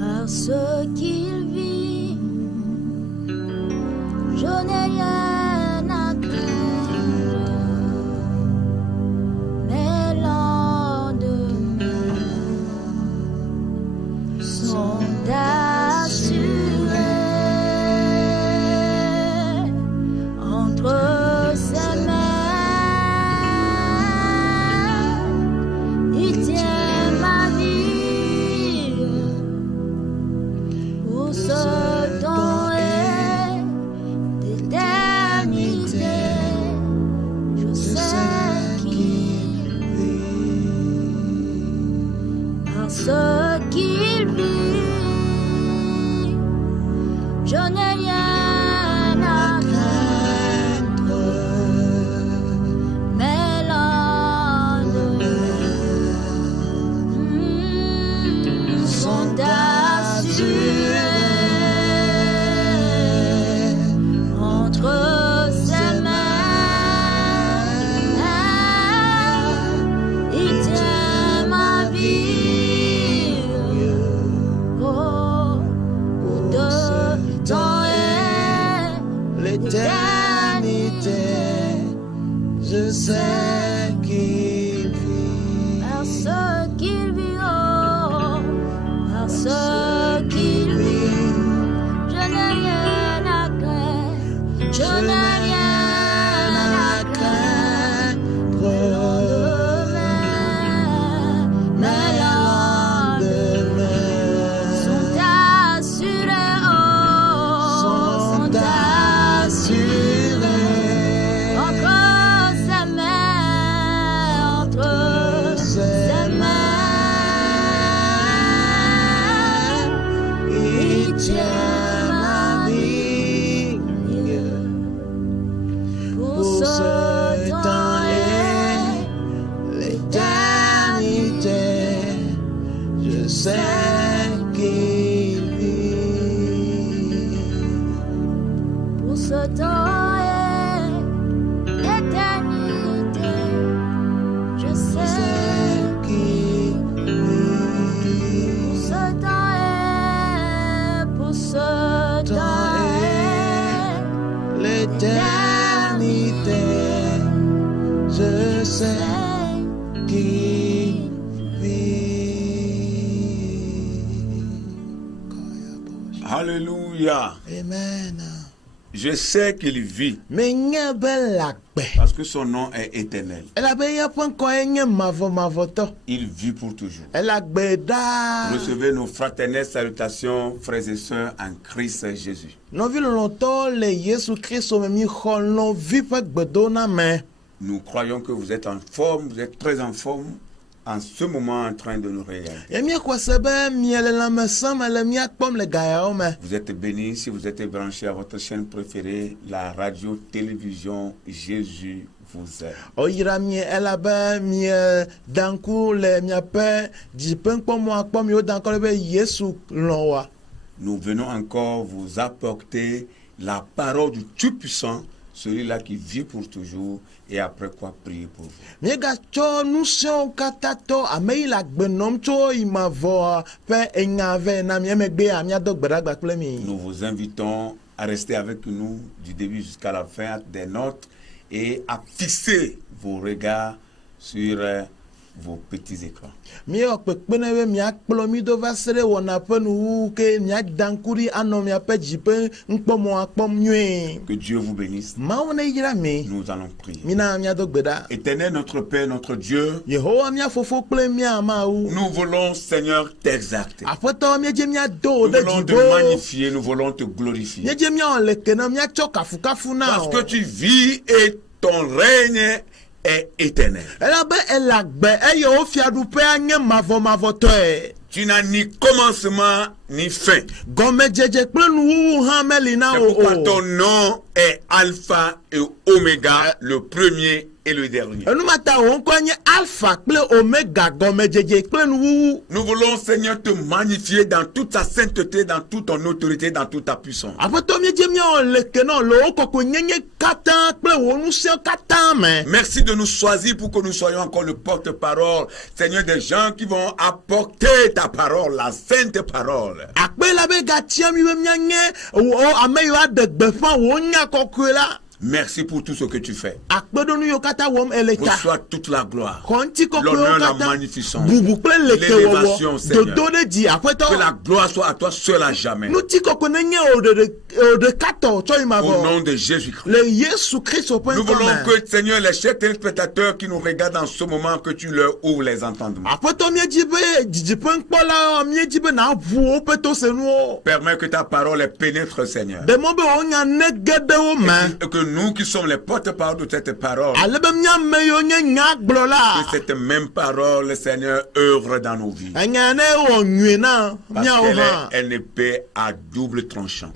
Parce qu'il vit, je n'ai rien à craindre. Mes lendemains sont assurés entre ses mains. Il tient ma vie pour ce temps et d'éternité. Je sais qu'il vit, parce qu'il vit, je n'ai rien à craindre. Mes lendemains sont assurés entre ses mains. Il tient ma vie pour de temps et L'éternité, je sais qu'il vit. parce qu'il vit, oh, parce qu'il vit, je n'ai rien à craindre, je n'ai rien à craindre. Mes lendemains sont assurés, oh, sont assurés entre ses mains, entre ses mains. Il tient ma vie pour ce temps et L'éternité, je sais qu'il vit. pour ce temps et l'éternité. Je sais Qu'il vit. pour ce temps et pour ce temps et L'éternité, je sais qu'il vit. Alléluia. Amen. Je sais qu'il vit Mais nye be lakbe. parce que son nom est éternel. Elle a be yapon ko nye mavoto. Il vit pour toujours. Elle a gbe da. Recevez nos fraternelles salutations, frères et sœurs en Christ Jésus. No vi lolonto le Yesu Christo me mi kholo vi pa gbedo na me. Nous croyons que vous êtes en forme, vous êtes très en forme en ce moment en train de nous regarder. E mi kwa sebe mi ele la me sam ele mi akpom le gaya o me. Vous êtes bénis si vous êtes branchés à votre chaîne préférée, la radio-télévision Jésus vous aime. O yira mi ela be mi danku le mi ape jipen kpom akpom yo danko le be Yesu lonwa. Nous venons encore vous apporter la parole du Tout-Puissant, celui-là qui vit pour toujours, et après quoi prier pour vous. Mi ga cho nusion katato ame la gbenom cho imavo pe enyave na mi emegbe ami adogbadagba kple mi. Nous vous invitons à rester avec nous du début jusqu'à la fin des notes et à fixer vos regards sur vos petits écrans. Mi okpekpene be mi akplo mi do va sere wona pe nu ke mi dankuri ano mi ape jipe nkpomo akpom nyue. Que Dieu vous bénisse. Ma wona yira mi. Nous allons prier. Mi na mi adogbeda. Éternel notre Père, notre Dieu, Yehowa mi afofo kple mi ama u. nous voulons, Seigneur, t'exalter. Apoto mi je mi ado Nous de voulons te jibo. magnifier, nous voulons te glorifier. Mi je mi on le kena mi acho kafu kafu na. Parce que tu vis et ton règne est éternel. Ela be elagbe eye o fiadupe anye mavo to e. Tu n'as ni commencement ni fin. Gome jeje kple nu ha meli na C'est o. pourquoi ton nom est Alpha et Oméga, le premier et le dernier. enumata wo ŋkɔ nye alpha kple omega gɔmedzedze kple nuwuwu. Nous voulons, Seigneur, te magnifier dans toute ta sainteté, dans toute ton autorité, dans toute ta puissance. aƒetɔ míedze míawɔ le ke nɔ le wo kɔkɔ nyenye katã kple wo ŋusẽ katã me. Merci de nous choisir pour que nous soyons encore le porte-parole, Seigneur, des gens qui vont apporter ta parole, la sainte parole. akpe la be gatia mi be mianye wo ame yiwo aɖe gbeƒã wo nya kɔkɔe la. Merci pour tout ce que tu fais. akpeɖonu yiwo katã wɔm ele ta. Reçois toute la gloire, xɔ ŋuti kɔkɔewo l'honneur, la katã magnificence, bubu kple l'élévation, lekewɔwɔ Seigneur. dodo ɖe dzi Que aƒetɔ. la gloire soit à toi seul à jamais. nuti kɔkɔe nenye o ɖeka tɔ tsɔ yi ma Au vɔ. nom de Jésus-Christ. le Yesu Kristo ƒe Nous ŋkɔ voulons me. que, Seigneur, les chers téléspectateurs qui nous regardent en ce moment, que tu leur ouvres les entendements. aƒetɔ míedzi be dzidziƒe ŋkpɔlawo míedzi be na ʋu woƒe tosenuwo. Permets que ta parole pénètre, Seigneur. ɖemɔ be wonya ne ge ɖe wo me. Et que nous qui sommes les porte-parole de cette parole, ale be míame yiwo nye nyagblɔla. que cette même parole, Seigneur, œuvre dans nos vies. enya ne wɔ nyui na Parce míawo qu'elle hã. est une épée à double tranchant.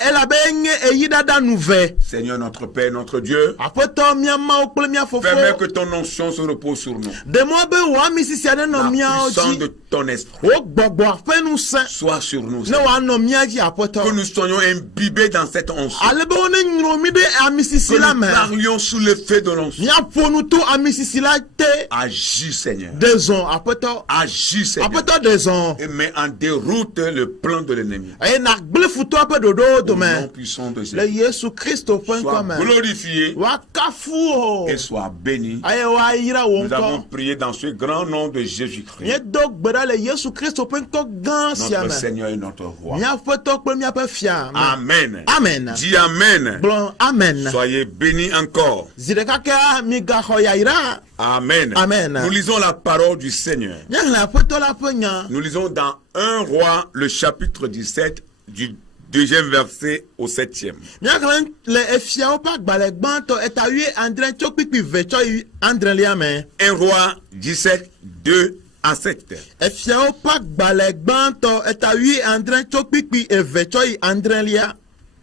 elabe nye eyiɖaɖa nu ve. Seigneur, notre Père, notre Dieu, aƒetɔ mía mawo kple mía permets fofo. que ton onction se repose sur nous. ɖemɔ be wò ami sisi aɖe nɔ La míawo puissance de dzi. ton esprit wo gbɔgbɔ ƒe ŋusẽ soit sur nous. ne Seigneur. wòanɔ mía dzi Que aƒetɔ. nous soyons imbibés dans cette onction. ale be wo ne nyrɔ mi ɖe ami Que sisi la nous me. parlions sous l'effet de l'onction. míaƒo nu to ami sisi la te. Agis, Seigneur. dezɔn aƒetɔ. Agis, Seigneur. aƒetɔ dezɔn. Et mets en déroute le plan de l'ennemi. eye nagblẽ futɔa ƒe ɖoɖowo Au nom dome. puissant de le Jésus. Yesu Kristo ƒe Sois ŋkɔ me. glorifié woakafu o. et sois béni. eye woayra wo Nous avons ŋkɔ. prié dans ce grand nom de Jésus-Christ, míedo gbe ɖa le Yesu Kristo ƒe ŋkɔ gã sia notre me. Seigneur et notre Roi. míaƒetɔ kple míaƒe fia. Amen. Amen. Dis Amen. Gblɔ amen. Soyez bénis encore. zi ɖeka ke migaxɔ yayra. Amen. Amen. Nous lisons la parole du Seigneur. míaxlẽ aƒetɔ la ƒe nya. Nous lisons dans 1 Roi, le chapitre 17, du 2e verset au 7e. míaxlẽ le efiawo ƒe agbalẽ gbãtɔ eta andre tso kpikpi ve tsɔ yi andrelia me. 1 Roi 17, 2 à 7. efiawo ƒe agbalẽ gbãtɔ eta andre tso kpikpi eve tsɔ yi andrelia.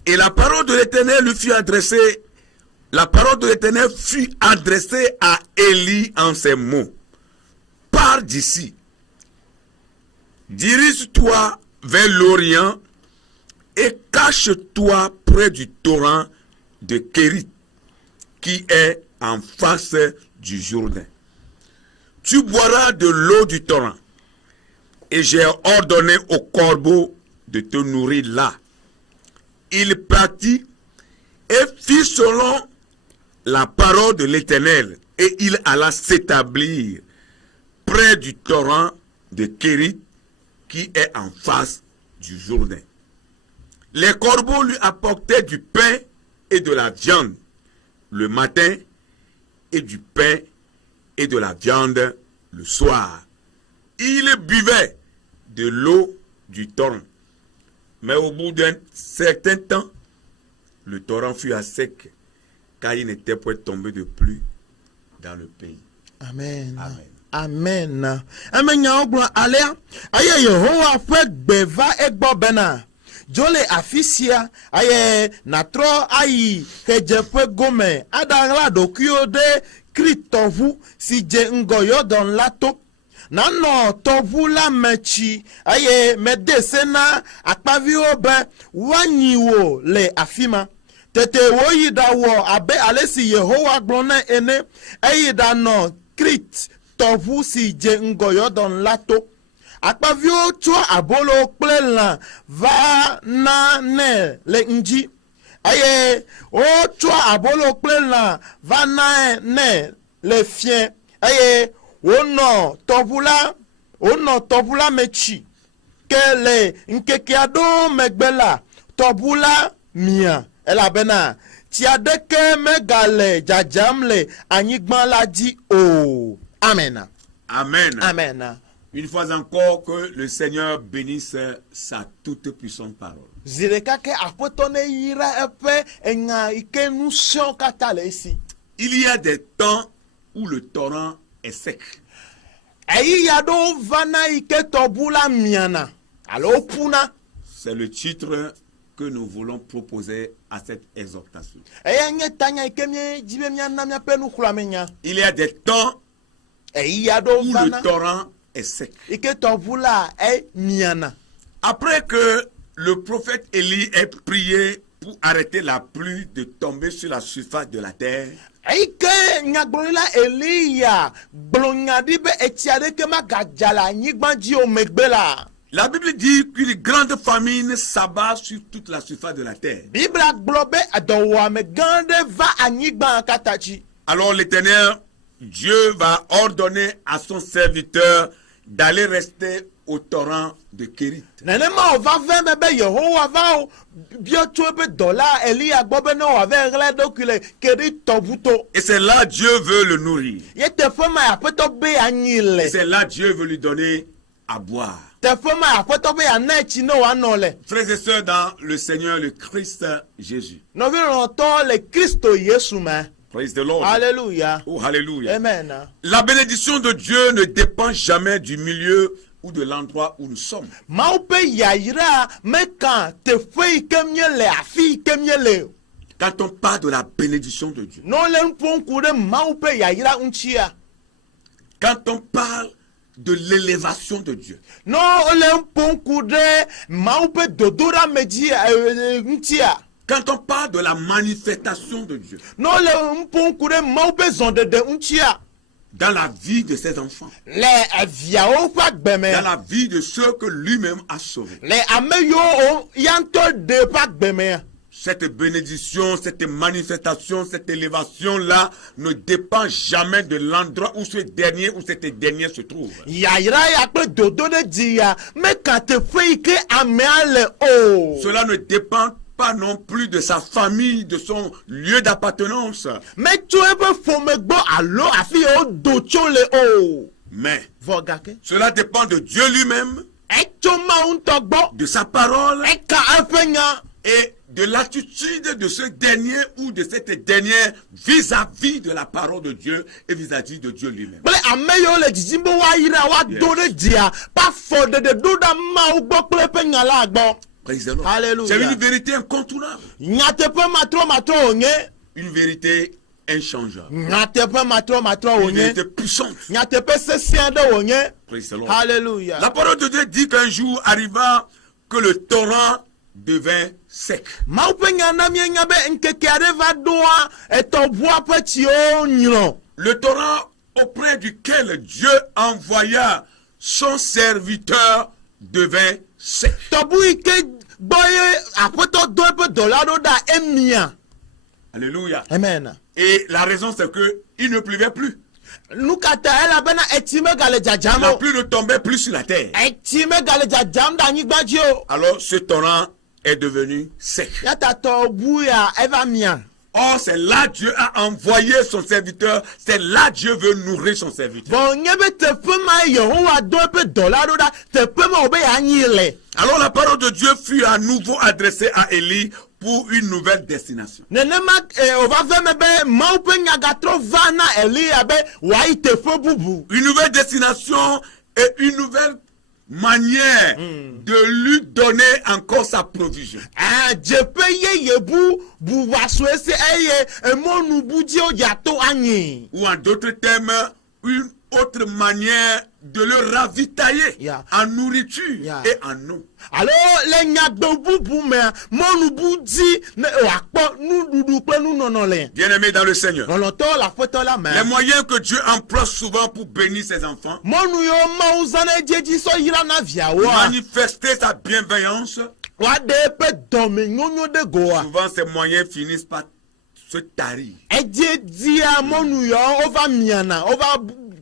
Et la parole de l'Éternel lui fut adressée. La parole de l'Éternel fut adressée à Élie en ces mots. Pars d'ici. Dirige-toi vers l'Orient et cache-toi près du torrent de Kérit, qui est en face du Jourdain. Tu boiras de l'eau du torrent, et j'ai ordonné au corbeau de te nourrir là. Il partit et fit selon la parole de l'Éternel, et il alla s'établir près du torrent de Kérit, qui est en face du Jourdain. Les corbeaux lui apportaient du pain et de la viande le matin, et du pain et de la viande le soir. Il buvait de l'eau du torrent. Mais au bout d'un certain temps, le torrent fut à sec, car il n'était point tombé de pluie dans le pays. Amen. Amen. Amen. Emenya gblɔ alea eye Yehowa ƒe gbe va egbɔ bena dzo le afi sia eye natrɔ ayi ɣedzeƒe gome aɖaɣla ɖokuiwo ɖe Kritɔʋu si dze ŋgɔ Yɔdan la to. Nanɔ tɔʋu la me tsi eye mede se na akpaviwo be woanyi wo le afi ma. Tete woyi ɖawɔ abe ale si Yehowa gblɔ ne ene eyi ɖanɔ Krit tɔʋu si dze ŋgɔ Yɔdan la to. Akpaviwo tsɔ abolo kple lã va na ne le ŋdzi eye wotsɔ abolo kple lã va na ne le fiẽ eye wonɔ tɔʋu la me tsi ke le ŋkeke aɖewo megbe la tɔʋu la mia elabena tsi aɖeke megale dzadzam le anyigba la dzi o. Amen. Amen. Amen. Une fois encore, que le Seigneur bénisse sa toute puissante parole. zi ɖeka ke aƒetɔ ne yra eƒe enya yi ke ŋusẽwo katã le esi. Il y a des temps où le torrent est sec. Eyi aɖewo vana yi ke tɔʋu la miana alo puna. C'est le titre que nous voulons proposer à cette exhortation. eya nye tanya ike miedzi be miana miaƒe nuxlɔamenya Il y a des temps eya ɖewo où vana le torrent est sec. ike tɔʋu la miana. Après que le prophète Élie ait prié pour arrêter la pluie de tomber sur la surface de la terre, Ike nyagblɔɖila Eliya gblɔ nya ɖi be etsi aɖeke magadza le anyigba dzi o megbe la. la Bible dit qu'une grande famine s'abat sur toute la surface de la terre. Bibla gblɔ be dɔwuame gã ɖe va anyigba katã dzi. Alors l'Éternel, Dieu va ordonner à son serviteur d'aller rester au torrent de Kérit. Nenema wòva ve me be Yehowa va wo biɔ tso eƒe dɔla Eliya gbɔ be ne wòava ɣla eɖokui le Kerit tɔʋu to. Et c'est là Dieu veut le nourrir. Ye teƒe ma aƒetɔ be anyi le. Et c'est là Dieu veut lui donner à boire. Teƒe ma aƒetɔ be yana etsi ne wòanɔ le. Frères et sœurs dans le Seigneur, le Christ Jésus. Nɔvi lɔlɔ̃tɔ le Kristo Yesu me. Praise the Lord. Alléluia. Oh, hallelujah. Amen. La bénédiction de Dieu ne dépend jamais du milieu ou de l'endroit où nous sommes. Mawu ƒe yayra mekan teƒe yi ke míele afi yi ke míele. Quand on parle de la bénédiction de Dieu, Ne wole nu ƒom ku ɖe Mawu ƒe yayra ŋutia. quand on parle de l'élévation de Dieu, Ne wole nu ƒom ku ɖe Mawu ƒe dodoɖame dzi ŋutia. quand on parle de la manifestation de Dieu Ne wole nu ƒom ku ɖe Mawu ƒe zɔɖeɖe ŋutia. dans la vie de ses enfants, Le viawo ƒe agbeme. dans la vie de ceux que lui-même a sauvés, Le ame yiwo ya ŋutɔ ɖe ƒe agbeme. cette bénédiction, cette manifestation, cette élévation-là ne dépend jamais de l'endroit où ce dernier ou cette dernière se trouve. Yayra ya kple dodoɖe dzi ya mekan teƒe yi ke amea le o. Cela ne dépend pas non plus de sa famille, de son lieu d'appartenance. Metso eƒe ƒome gbɔ alo afi yi wodo tso le o. Mais Vɔ gake. cela dépend de Dieu lui-même, Etso Mawu ŋutɔ gbɔ. de sa parole Eka eƒe nya. et de l'attitude de ce dernier ou de cette dernière vis-à-vis de la parole de Dieu et vis-à-vis de Dieu lui-même. Kple ame yiwo le dzidzim be woayra woado ɖe dzia ƒafɔ ɖeɖe ɖo ɖa Mawu gbɔ kple eƒe nya la gbɔ. Praise the Lord. Hallelujah. C'est une vérité incontournable, Nyateƒe matrɔ wònye. une vérité inchangeable, Nyateƒe matrɔ une wònye. vérité puissante. Nyateƒe sesẽ aɖe wònye. Praise the Lord. Hallelujah. La parole de Dieu dit qu'un jour arriva que le torrent devint sec. Mawu ƒe nya na míenya be ŋkeke aɖe va ɖoa etɔʋua ƒe tsiwo nyrɔ. Le torrent auprès duquel Dieu envoya son serviteur devint sec. Tɔʋu yi ke gbɔ ye aƒetɔ do eƒe dɔla ɖo ɖa emia. Alléluia. Amen. Et la raison c'est que il ne pleuvait plus. Nu ka ta elabena etsi megale dzadzam La o. pluie ne tombait plus sur la terre. Etsi megale dzadzam ɖe anyigba dzi o. Alors ce torrent est devenu sec. Ya ta tɔʋu ya eva mia. Or c'est là Dieu a envoyé son serviteur. C'est là Dieu veut nourrir son serviteur. Vɔ nye be teƒe ma Yehowa do eƒe dɔla ɖo ɖa teƒe ma wo be yeanyi le. Alors la parole de Dieu fut à nouveau adressée à Élie pour une nouvelle destination. Nenema wòva ve me be Mawu ƒe nya gatrɔ va na Eliya be wòayi teƒe bubu. Une nouvelle destination et une nouvelle manière de lui donner encore sa provision. Dzeƒe yeye bu wòasue se eye emɔnubu dzi wodzato anyi. Ou en d'autres termes, une autre manière de le ravitailler Yeah. en nourriture Yeah. et en eau. Alo le nyagbe bubu mea mɔnubu dzi ne wòakpɔ nuɖuɖu kple nunɔnɔ le. Bien-aimés dans le Seigneur, Lɔlɔtɔ le aƒetɔ la me. les moyens que Dieu emploie souvent pour bénir ses enfants, Mɔnu yiwo Mawu zãna edzi sɔ yra na viawoa. manifester sa bienveillance, Woaɖe eƒe dɔmenyonyo ɖe goa. souvent ces moyens finissent par se tarir. Edzia mɔnu yawo wova miana wova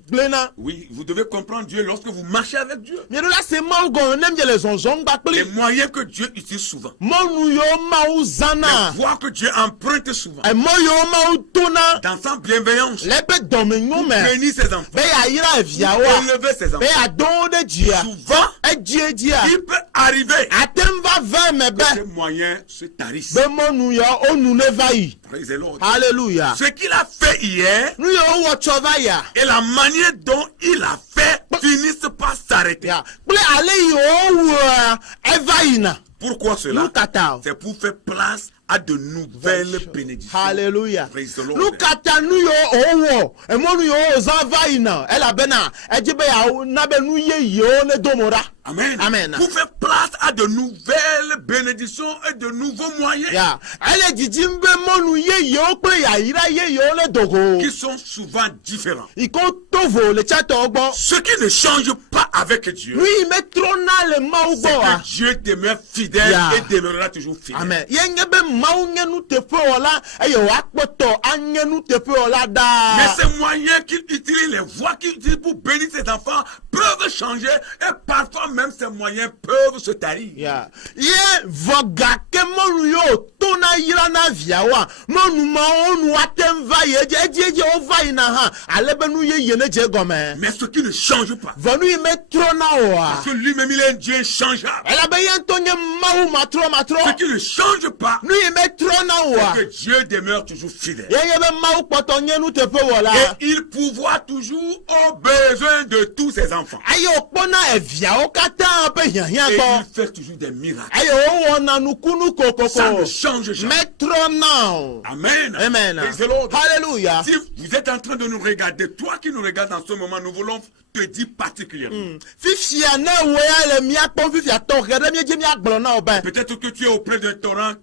gblẽna. Oui, vous devez comprendre Dieu lorsque vous marchez avec Dieu. Mieɖo la se Mawu gɔme ne miele zɔzɔm Les gbakpli. moyens que Dieu utilise souvent, Mɔnu yiwo Mawu zãna. les voies que Dieu emprunte souvent, Emɔ yiwo Mawu tona dans sa bienveillance, le eƒe dɔmenyo me bénir ses enfants, be yayra viawoa. élever ses Be enfants. yado wo ɖe dzia. Souvent, Edzia. il peut arriver Ate ŋu va ve me que ces be moyens se tarissent. be mɔnu yawo wonu ne va yi. Praise the Lord. Hallelujah. Ce qu'il a fait hier Nu yiwo wɔ tsɔ va ya. et la manière dont il a fait finissent par s'arrêter. Ya. Kple ale yi wowɔa eva yina. Pourquoi cela? Lukata. C'est pour faire place à de nouvelles bénédictions. Hallelujah. Praise the Lord. Lukata nu yo owo. Emonu yo zavaina. Ela bena. Ejibe ya nabe nu ye yo ne domora. Amen. Amen. Pour faire place à de nouvelles bénédictions et de nouveaux moyens Ya. Ele jijimbe monu ye yo pe ya ira ye yo le dogo. qui sont souvent différents. Iko tovo le chato ogbo. Ce qui ne change pas avec Dieu, Lui metrona le maugbo. c'est que Dieu demeure fidèle Yeah. et demeurera toujours fidèle. Amen. Yenge be maungenu tefe ola. Eyo akpoto angenu tefe ola da. Mais ces moyens qu'il utilise, les voies qu'il utilise pour bénir ses enfants peuvent changer et parfois même ces moyens peuvent se tarir. Yeah. Ye voga ke monu yo tona yira na viawa. Monu ma onu atem va ye je o va ina ha. Alebe nu ye yene je gome. Mais ce qui ne change pas, Venu y metrona oa. parce que lui-même il est un Dieu inchangeable. Ela be yen tonye mau matro. Ce qui ne change pas, Nu y metrona oa. c'est que Dieu demeure toujours fidèle. Ye be mau kpoto nyenu tefe wala. Et il pourvoit toujours aux besoins de tous ses enfants. Ayo pona e via o kata pe yan Et yan il ko. fait toujours des miracles. Ayo o wona nukunu Ça ne kokoko. change jamais. Metrona. Amen. Amen. Praise the Lord. Hallelujah. Si vous êtes en train de nous regarder, toi qui nous regardes en ce moment, nous voulons te dire particulièrement. Fifia na wea le miakpɔ fifia tɔ ɣe ɖe miedzi miagblɔ na wo be Peut-être que tu es auprès d'un torrent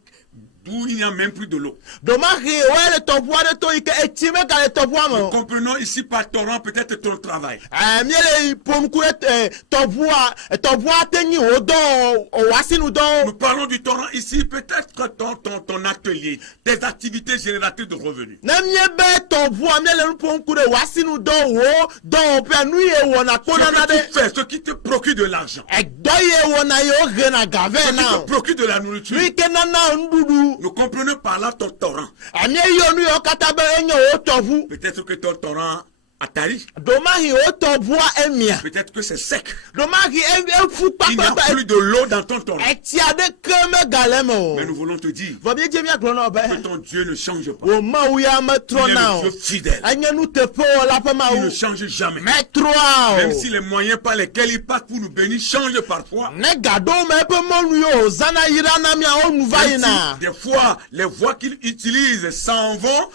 d'où il n'y a même plus de l'eau. domahi wea le tɔʋu aɖe to yi ke etsi mega le tɔʋua me o. Comprenons ici par torrent peut-être ton travail. Miele ƒonuku ɖe tɔʋua te nyi wò dɔ o asinu Nous dɔ. parlons du torrent ici, peut-être que ton atelier, tes activités génératrices de revenus. Ne miebe tɔʋua miele nu ƒom ku ɖe wò asinu dɔ wò dɔ pe nu ye wɔna Ce kpɔnana que ɖe. tu fais, ce qui te procure de l'argent, Edɔ ye wɔna ye wo ɣena gavɛ ce qui na te o. procure de la nourriture. Nu yi ke nana nuɖuɖu. Nous comprenons par là ton torrent. Mieyɔ nu yiwo katã be enye wò tɔʋu. Peut-être que ton torrent a tari. Domahi wò tɔʋua emia. Peut-être que c'est sec. Domahi efu Il n'y a kpakpakpa. plus de l'eau dans ton torrent. Etsi aɖeke megale me o. Mais nous voulons te dire Vɔ miedze miagblɔ na wo be que ton Dieu ne change pas. wò mawu ya Il metrɔ est na le o. Dieu fidèle. Enye nuteƒewɔla ƒe Il ne mawu. change jamais. Metrɔa Même o. si les moyens par lesquels il passe pour nous bénir changent parfois. Ne gaɖewo me eƒe mɔnu yiwo zãna yi ɖa na miawo nu va Même yina. si des fois les voies qu'il utilise s'en vont,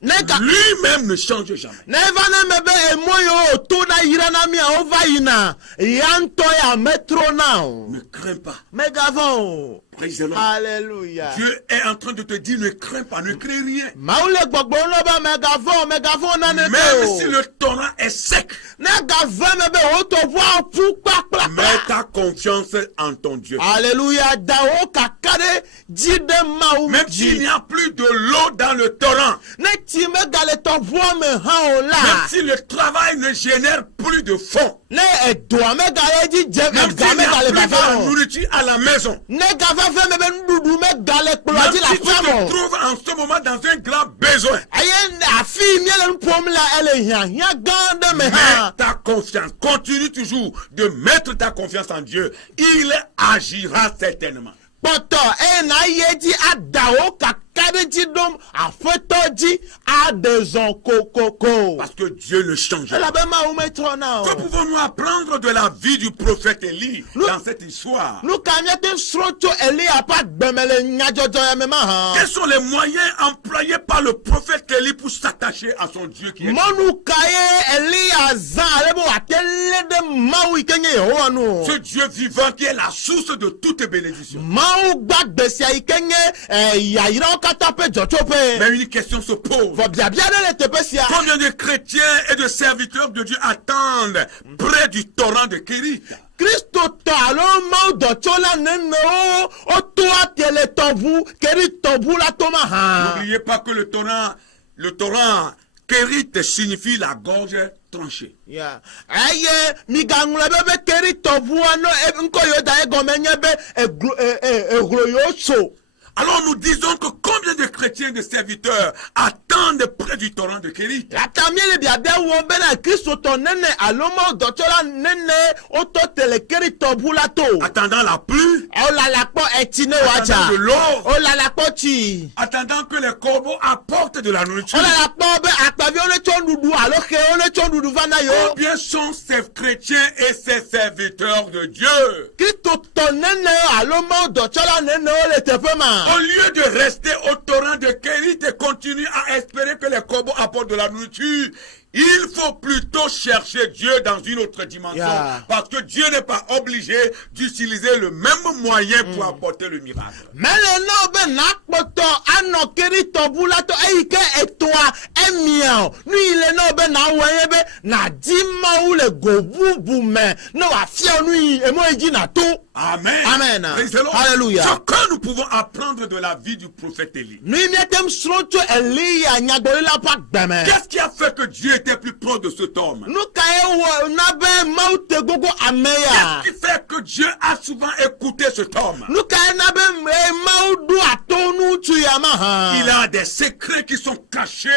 Ne ga lui-même ne change jamais. ne va ne me be emɔ yiwo to ɖa yi ɖa na miawo va yina. Ya ŋutɔ ya metrɔ na o. Ne crains pas. Megavɔ o. Praise the Lord. Hallelujah. Dieu est en train de te dire ne crains pas, ne crains rien. Mawu le gbɔgblɔm na be megavɔ nane Même si o. le torrent est sec, Ne gavɛ me be wò tɔʋua ƒu mets kpakpakpa. ta confiance en ton Dieu. Alléluia. Dawo kaka ɖe dzi ɖe mawu Même s'il dzi. n'y a plus de l'eau dans le torrent, Ne tsi megale tɔʋua me hã o même la. si le travail ne génère plus de fonds, Ne edoa megale dzi dze même ega s'il n'y a megale plus de vava la o. nourriture à la maison, Ne gavɛfɛ me be nuɖuɖu megale kplɔa même dzi le si tu aƒea te me o. trouves en ce moment dans un grand besoin, Eye afi miele nu ƒom la ele hiahiã gã ɖe me mets hã. ta confiance, continue toujours de mettre ta confiance en Dieu. Il agira certainement. Kpɔtɔ eye na ye dzi adawo kaka ɖe dzi ɖom aƒetɔ dzi aɖe zɔn kokoko. Parce que Dieu ne change pas. Elabe mawu metrɔ na Que o. pouvons-nous apprendre de la vie du prophète Élie dans cette histoire? Nu ka miate srɔ̃ tso Elia ƒe agbeme le nyadzɔdzɔ ya me ma Quels hã. sont les moyens employés par le prophète Élie pour s'attacher à son Dieu qui est Mɔnu ka ye Elia zã ale be wòate lé ɖe mawu yi ke nye Yehowa nu o. ce Dieu vivant qui est la source de toutes bénédictions? Mawu gbagbe sia yi ke nye yayrawo katã ƒe dzɔtsoƒe. Mais une question se pose. Vɔ biabia ɖe le teƒe sia. Combien de chrétiens et de serviteurs de Dieu attendent près du torrent de Kérit? Kristotɔ alo mawu dɔtsola nenewo woto ate le tɔʋu keri tɔʋu la to ma hã. N'oubliez pas que le torrent Kérit signifie la gorge tranchée. Yeah. Eye migaŋlɔ be keri tɔʋua no ŋkɔ yiwo da egɔme nye be ehlo yiwo tso. Alors nous disons que combien de chrétiens et de serviteurs attendent attendent près du torrent de Kérit. Atamie le biabia wo bena Kristo to nene alomo dotola nene oto telekeri to bulato. Attendant la pluie. O la la po etine Attendant waja. de l'eau. O la la po chi. Attendant que les corbeaux apportent de la nourriture. O la la po be akpavi one chondudu aloke one chondudu vana yo. Combien sont ces chrétiens et ces serviteurs de Dieu? Kristo to nene alomo dotola nene o le tefema. Au lieu de rester au torrent de Kérit et continuer à espérer que les corbeaux apportent de la nourriture, il faut plutôt chercher Dieu dans une autre dimension. Yeah. Parce que Dieu n'est pas obligé d'utiliser le même moyen pour apporter le miracle. Mele no be nakpoto ano Kristo bulato eike etoa emiao. Nu ile no be na wanye be na dima ou le gobubu me. No afia nu emo eji na to. Amen. Amen. Praise the Lord. Hallelujah. Ce que nous pouvons apprendre de la vie du prophète Élie. Nu imietem sroto Elia nyagorila pak beme. Qu'est-ce qui a fait que Dieu était plus proche de cet homme? Nu kae wo na be maute gogo ameya. Qu'est-ce qui fait que Dieu a souvent écouté cet homme? Nu kae na be maudu atonu tu yamaha. Il a des secrets qui sont cachés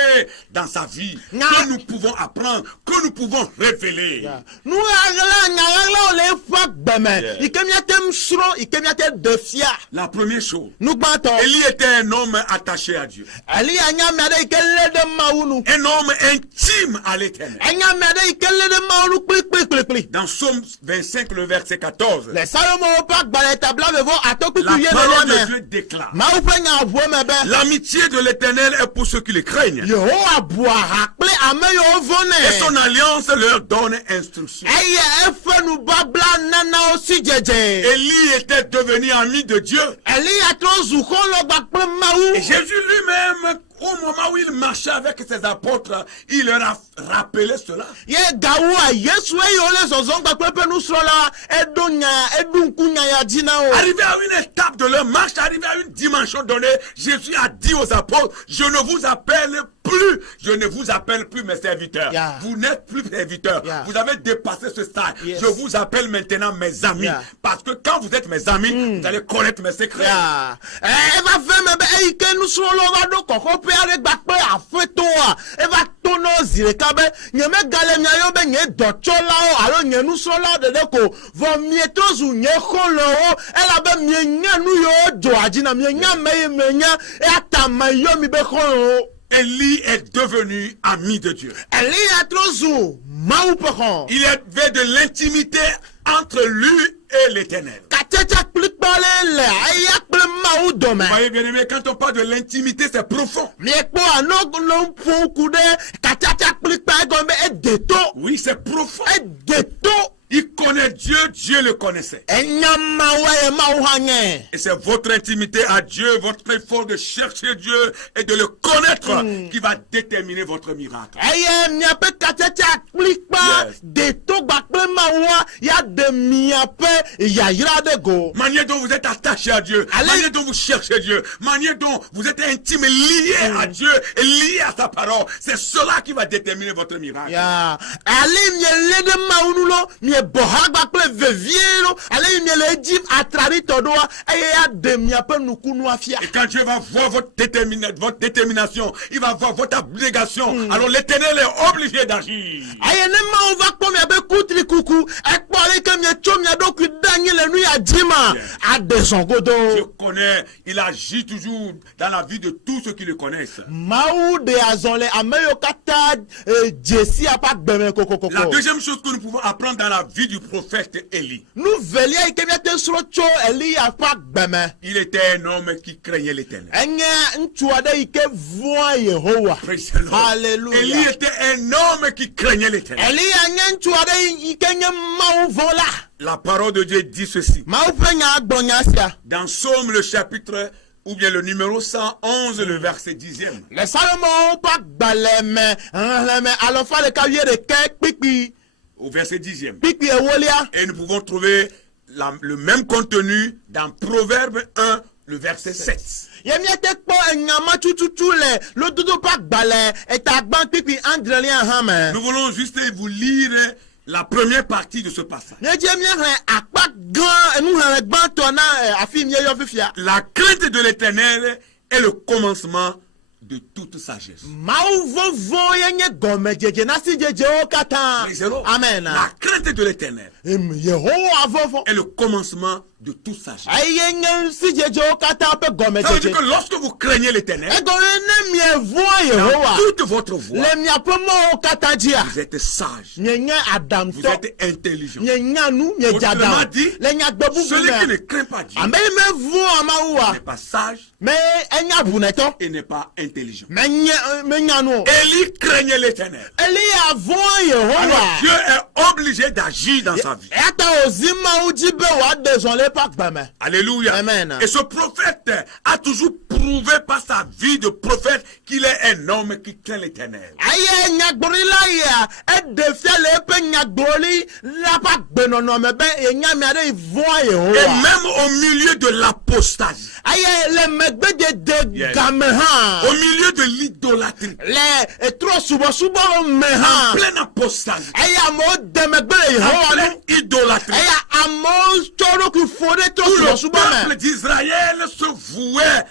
dans sa vie, Nga. que nous pouvons apprendre, que nous pouvons révéler. Nu agla nyagla ole pak beme. Yeah. Ikemiatem sro ikemiatem defia. La première chose, Nu gbato. Élie était un homme attaché à Dieu, Elia nyamede ikele de maunu. un homme intime à l'éternel. Enyamede ikele de maunu kpikpikpikpik. Dans Psaume 25, le verset 14, Le salomo pak bale tabla vevo atoku la tuye parole de de leme. Dieu déclare: Ma ou fe nya vo mebe. l'amitié de l'éternel est pour ceux qui le craignent, Yehowa bua hakple ame yo et vone. son alliance leur donne instruction. Eye efe nu babla nana osi jeje. Élie était devenu ami de Dieu. Eli atro zukon lo bakple Et maou. Jésus lui-même, au moment où il marchait avec ses apôtres, il leur a rappelé cela. Ye gawa Yesu e yo le zozon bakple pe nu srola edonya edunkunya ya dina o. Arrivé à une étape de leur marche, arrivé à une dimension donnée, Jésus a dit aux apôtres: je ne vous appelle plus mes serviteurs. Yeah. Vous n'êtes plus serviteurs. Yeah. Vous avez dépassé ce stade. Yes. Je vous appelle maintenant mes amis. Yeah. Parce que quand vous êtes mes amis, vous allez connaître mes secrets. Ya. Eva fe mebe e ike nu srolo va do koko pe are bakple afeto a. Eva tono zire kabe nyeme gale nya yo be nye dochola o alo nye nu srola de ko vo mieto zu nye kholo o ela be mie nya nu yo jo ajina mie nya me nya e atama yo mi be kholo. Élie est devenu ami de Dieu. Eli atrozu mau pekon. Il y avait de l'intimité entre lui et l'Éternel. Katecha klikbale le aya kple mau dome. Vous voyez bien aimé, quand on parle de l'intimité, c'est profond. Mi ekpo anok no fun kude katecha klikpa gombe e deto. Oui, c'est profond. E deto. Il connaît Dieu, Dieu le connaissait. Enyama wa mau hanye. Et c'est votre intimité à Dieu, votre effort de chercher Dieu et de le connaître qui va déterminer votre miracle. Eye miape katecha klikpa Yes. deto bakple mawa ya de miape ya yira de go. Manière dont vous êtes attaché à Dieu, Allez. manière dont vous cherchez Dieu, manière dont vous êtes intime et lié à Dieu et lié à sa parole, c'est cela qui va déterminer votre miracle. Ya, ale miele de maunulo, mie bohagba kple vevielo, ale miele jim atrari todoa, eye ya de miape nukunu afia. Et quand Dieu va voir votre détermination, il va voir votre abnégation, alors l'Éternel est obligé d'agir. Aye ne ma on va comme yabe kutri kuku, ekpo ale ke mie chom ya doku Daniel nu ya jima, a de son Je godo. connais, il agit toujours dans la vie de tous ceux qui le connaissent. Mau de azonle, ameyo kata jesi apak beme koko. La deuxième chose que nous pouvons apprendre dans la vie du prophète Élie, Nou velia ike miate srocho Eli apak beme. il était un homme qui craignait l'Éternel. Enye ntuade ike voa Yehowa. Praise the Lord. Hallelujah. Élie était un homme qui craignait l'Éternel. Eli enye ntuade ike nye mau vola. La parole de Dieu dit ceci. Mau penya agbonya sia. Dans Psaume le chapitre, ou bien le numéro 111, le verset 10e. Le Salomon pak baleme. Alofa le kawiye de kek pipi. Au verset 10e. Pipi ewolia. Et nous pouvons trouver le même contenu dans Proverbe 1, le verset 7. Yemiate kpo enyama tututu le dodo pak bale et agban pipi andrelien hame. Nous voulons juste vous lire la première partie de ce passage. Neje miere akpak gan enu han gban tona afi mie yo fifia. La crainte de l'Éternel est le commencement de toute sagesse. Mawu vovo ye nye gɔmedzedze na si dzedzewo katã. Praise the Lord. Amen. La crainte de l'Éternel Yehowa vovo. est le commencement de toute sagesse. Eye nye si dzedzewo katã ƒe Ça veut gɔmedzedze. dire que lorsque vous craignez l'Éternel, Egɔme ne mievoa dans Yehowa toute votre voie, le miaƒe mɔwo katã dzia. vous êtes sage, Mienye vous adamtɔ. êtes intelligent. Mienyannu, miedzadã. Autrement dit, Le nyagbe bubu celui qui ne me. craint pas Dieu Ame yi mevoa Mawua. n'est pas sage Me enye abunɛtɔ. et n'est pas intelligent. Menyanu o. Élie craignait l'Éternel. Eliya voa Alors Dieu Yehowa. est obligé d'agir dans sa vie. Eya ozi Mawu dzi be wòadezɔ̃ le eƒe agbame. Alléluia. Amen. Et ce prophète a toujours prouvé par sa vie de prophète qu'il est un homme qui craint l'Éternel. Eye nyagblɔɖila yia eɖe fia le eƒe nyagblɔɖi la ƒe agbenɔnɔme be yenyamia ɖe voa Et Yehowa. même au milieu de l'apostasie, Eye le megbedede Yes. game hã. au milieu de l'idolâtrie, Le trɔ subɔsubɔ me en hã. pleine apostasie, Eye amewo de megbe le en Yehowa nu. pleine idolâtrie, Eye amewo tsɔ eɖokui fo ɖe trɔ tout le subɔsubɔ peuple me. d'Israël se vouait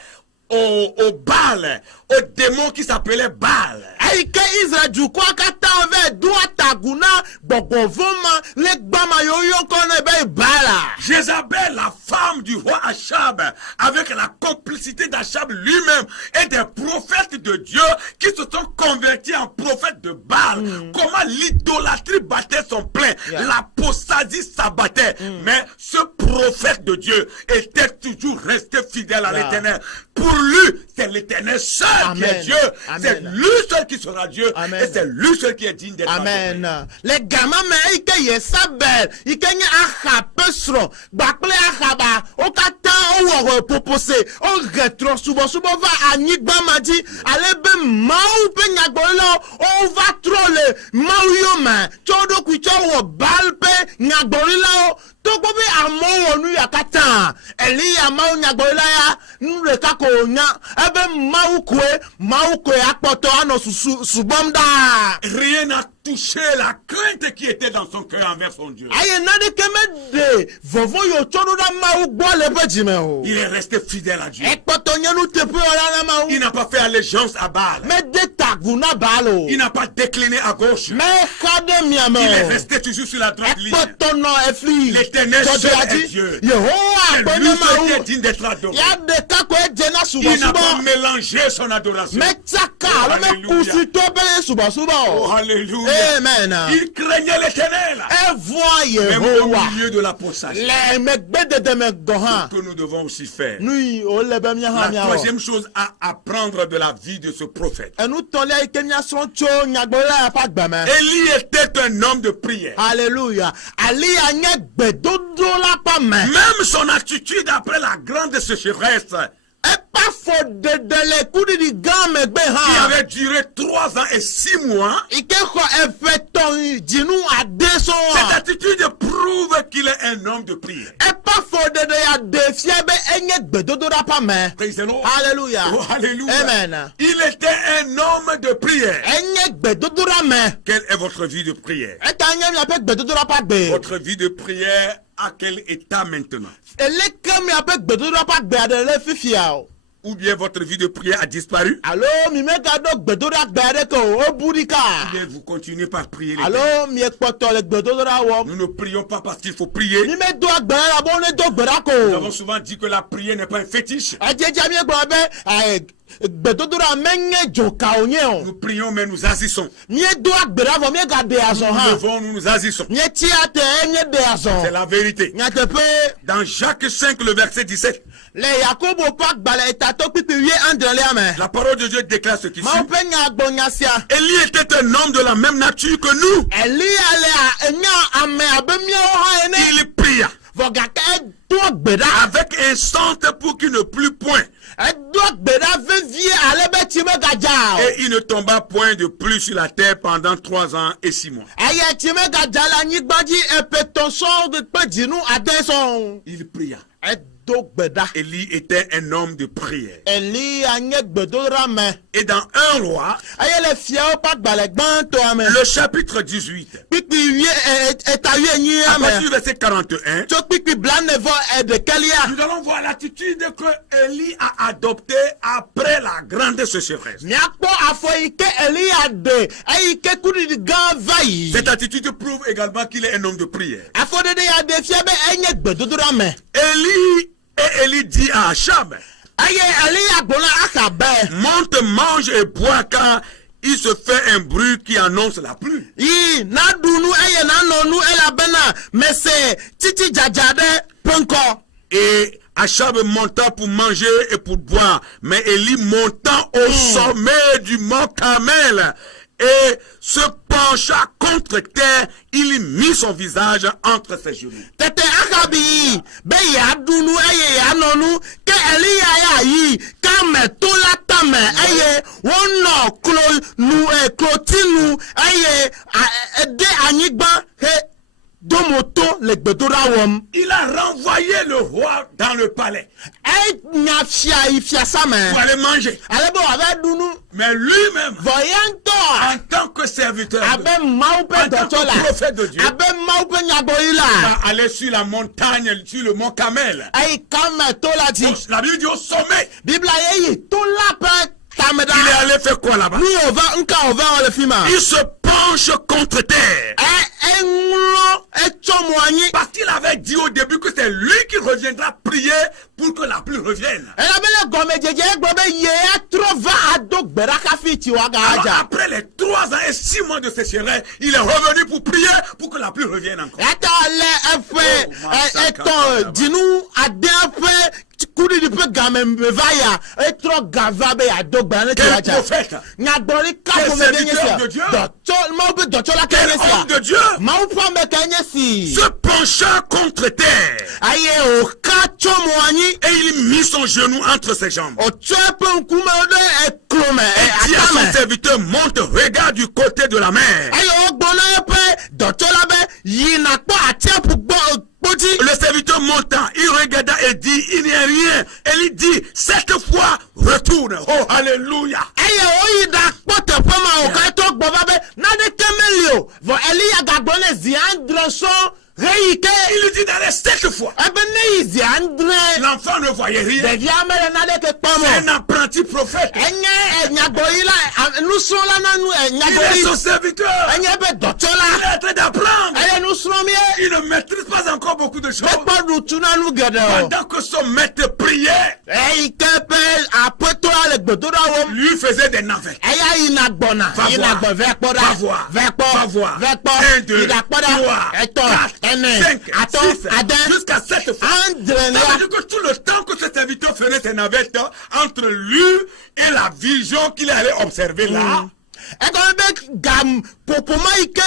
au Baal, au démon qui s'appelait Baal. Eyi ke Israel dukɔa katã ve do atagu na gbɔgbɔvɔma le gbama yiwo yɔ ŋkɔ ne be Bala. Jézabel, la femme du roi Achab, avec la complicité d'Achab lui-même et des prophètes de Dieu qui se sont convertis en prophètes de Baal. Comment l'idolâtrie battait son plein, Yeah. l'apostasie s'abattait. Mais ce prophète de Dieu était toujours resté fidèle à Yeah. l'Éternel. Pour lui, c'est l'Éternel seul qui est Amen. Dieu. Amen. C'est lui seul qui sera Dieu. Amen. Et c'est lui seul qui est digne d'être adoré. Amen. Le gama me eyi ke Yesabel yi ke nye Ahab ƒe srɔ̃ gbakple Ahaba wo katã wowɔ popose wohe trɔ subɔsubɔ va anyigba ma dzi ale be Mawu ƒe nyagblɔɖilawo wova trɔ le Mawu yome tsɔ eɖokui tsɔ wɔ Baal ƒe nyagblɔɖilawo togbɔ be amewo wɔ nu ya katã Eliya Mawu nyagblɔɖila ya nu ɖeka ko wònya ebe Mawu koe akpɔtɔ anɔ subɔm ɖaa. Rien n'a touché la crainte qui était dans son cœur envers son Dieu. Aye naneke meɖe vɔvɔ yiwo tsɔ ɖo ɖa Mawu gbɔ le eƒe dzime o. Il est resté fidèle à Dieu. Ekpɔtɔ nye nuteƒewɔla na Il Mawu. n'a pas fait allégeance à Baal. Mede tagu na Baal o. Il n'a pas décliné à gauche. Mexa ɖe miame Il est o. resté toujours sur la droite ligne. Ekpɔtɔ nɔ efli. L'Éternel seul Dzɔdzɔa est dzi. Dieu. Yehowa C'est gbe lui ne seul qui est Mawu. digne d'être adoré. Ya ɖeka ko edze na Il n'a pas subɔsubɔ. mélangé son adoration. Metsaka alo mekusitɔ be subɔsubɔ Oh, o. alléluia. Amen. Il craignait l'Éternel. Evoa Même au Yehowa. milieu de l'apostasie. Le megbedede me gɔ hã. Que nous devons aussi faire. Nu yi wòle be míahã La míawɔ. troisième chose à apprendre de la vie de ce prophète. Enutɔlia yi ke míasrɔ̃ tso nyagblɔɖila ya ƒe agbame. Élie était un homme de prière. Alléluia. Eliya nye gbedodola ƒe ame. Même son attitude après la grande sécheresse Eƒe afɔɖeɖe le kuɖiɖi gã megbe qui hã. avait duré 3 ans et 6 mois, Yi ke xɔ eve tɔ dzinu ade cette sɔŋ. attitude prouve qu'il est un homme de prière. Eƒe afɔɖeɖe ya ɖe fia be enye gbedodola ƒe ame. Praise the Lord. Alléluia. Oh, alléluia. Amen. Il était un homme de prière. Enye gbedodola me. Quelle est votre vie de prière? Eta nye miaƒe gbedodola ƒe agbe. Votre vie de prière à quel état maintenant? Eleke miaƒe gbedodola ƒe agbea ɖe le fifia o. Ou bien votre vie de prière a disparu? Alo mi megaɖo gbedoɖa gbe aɖeke o, wobu ɖi Ou ka. bien vous continuez par prier? Alo miekpɔtɔ le gbedodoɖa wɔm. Nous ne prions pas parce qu'il faut prier. Mi medo agbe la bo ne do gbe ɖa Nous avons ko. souvent dit que la prière n'est pas un fétiche. Edzedze miegblɔ be gbedodoɖa menye dzoka wònye o. Nous prions mais nous agissons. Miedo agbe ɖa vɔ miegaɖe azɔ Nous hã. levons, nous nous agissons. Mietsi ate mieɖe C'est azɔ. la vérité. Nyateƒe Dans Jacques 5, le verset 17, le Yakobo ƒe agbalẽ etatɔ kpikpi wie adrelia me. la parole de Dieu déclare ce qui Mawu suit. ƒe nya gbɔ nya sia. Élie était un homme de la même nature que nous. Eliya le nya ame abe miawo hã ene. Il pria Vɔ gake edo agbe ɖa. avec instance pour qu'il ne plût point. Edo agbe ɖa vevie ale be tsi megadza o. Et il ne tomba point de plus sur la terre pendant 3 ans et 6 mois. Eye tsi megadza le anyigba dzi eƒe tɔ sɔŋ kple dzinu ade sɔŋ. Il pria. Edo do gbeda. Élie était un homme de prière. Eli anye gbedora me. Et dans 1 roi, Aye le fiao pa gbalegban to ame. le chapitre 18, Pipi wie etawie nyi à ame. partir du verset 41, To pipi blanevo de kelia. nous allons voir l'attitude que Élie a adoptée après la grande sécheresse. Miakpo afo ike Eli ade. Ayi ke kudi di gan vai. Cette attitude prouve également qu'il est un homme de prière. Afo de ya de fia be enye gbedodora me. Élie dit à Achab, Aye Eli agbona akabe. monte, mange et bois car il se fait un bruit qui annonce la pluie. Yi na dunu eye na nonu ela bena mese titi jajade penko. Et Achab monta pour manger et pour boire, mais Élie montant au sommet du mont Carmel et se pencha contre terre, il mit son visage entre ses genoux. Tete akabi be ya dunu eye ya nonu ke Eliya ya yi ka me to la tame eye wono klo nu klotinu eye de anyigba he domoto le gbedora wom. Il a renvoyé le roi dans le palais E nya fia ifia same. pour aller manger. Alebo ave dunu Mais lui-même, voyanto en tant que serviteur, abe maupe en tant dotola. que prophète de Dieu, Abe maupe nyagoila. va aller sur la montagne, sur le mont Carmel. Ay kame to la ti. La Bible dit au sommet. Bibla yeyi to la pe tameda. Il est allé faire quoi là-bas? Ni ova nka ova le fima. Il se penche contre terre. Enlo echomoanyi. Parce qu'il avait dit au début que c'est lui qui reviendra prier pour que la pluie revienne. Ela bele gome jeje gbobe ye trova ado gberaka fi ti wa Alors, gaja. après les 3 ans et 6 mois de sécheresse, il est revenu pour prier pour que la pluie revienne encore. Eta le efe eto dinu ade efe kudi di pe game mbevaya etro gava be ado gbane ti Quel waja. prophète! Nyagbori ka Quel ko me denye serviteur sia. de Dieu! Docho ma be docho la Quel kenye sia. homme de Dieu! Ma upa me kenye si. Se pencha contre terre Aye o ka chomoanyi. et il mit son genou entre ses jambes. O chepe nkume ode eklome Et dit à son atame. serviteur, monte, regarde du côté de la mer. Aye o gbona epe docho la be yi na po atiapu gbo poti. Le serviteur montant, il regarda et dit, il n'y a rien. Et il dit, cette fois, retourne. Oh, alléluia. Aye o yi da pote poma o ka to gbo babe na de kemelio. Vo Eliya gagbone zi androso reike. Il lui dit d'aller cette fois. Ebe ne yi zi andre. L'enfant ne voyait rien. Devi amere na de ke C'est pomo. un apprenti prophète. Enye nyagoyila nusola na nu Il est nyagoyi. son serviteur. Enye be docho Il la. est en train d'apprendre. Aye nusromie. Il ne maîtrise pas encore beaucoup de choses. Ekpo dutuna nu gede o. Pendant que son maître priait, Eyi kepe apeto ale gbedora wom. lui faisait des navets. Eya yina gbona. Va Yina voir. gbo vekpoda. Va voir. Va voir. Vekpo. 1, 2, Ida 3, kpoda. Eto. 4, Ene. 5, Ato. 6, Aden. jusqu'à 7 fois. Andre Ça veut lea. dire que tout le temps que ce serviteur faisait ses navettes entre lui et la vision qu'il allait observer là, Ekon be gam popoma ike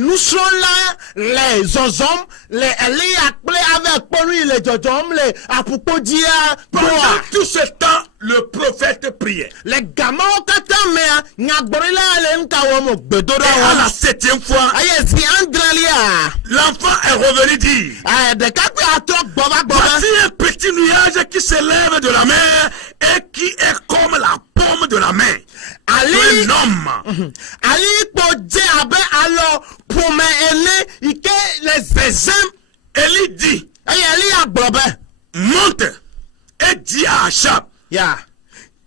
nusrola le zozom le eli akple avec ponu le jojom le apupodia pendant poa. tout ce temps, le prophète priait. Le gama okata mea nyagborila le nka womo gbedora Et à la wom. 7e fois, Aye zi andre lea. l'enfant est revenu dire, De kakwe ato gboba gboba. voici un petit nuage qui s'élève de la mer et qui est comme la paume de la main. Ali Un homme. Ali po je abe alo pome ene ike le zezem. Élie dit, Aye eli agbobe. monte et dit à Achab, Ya.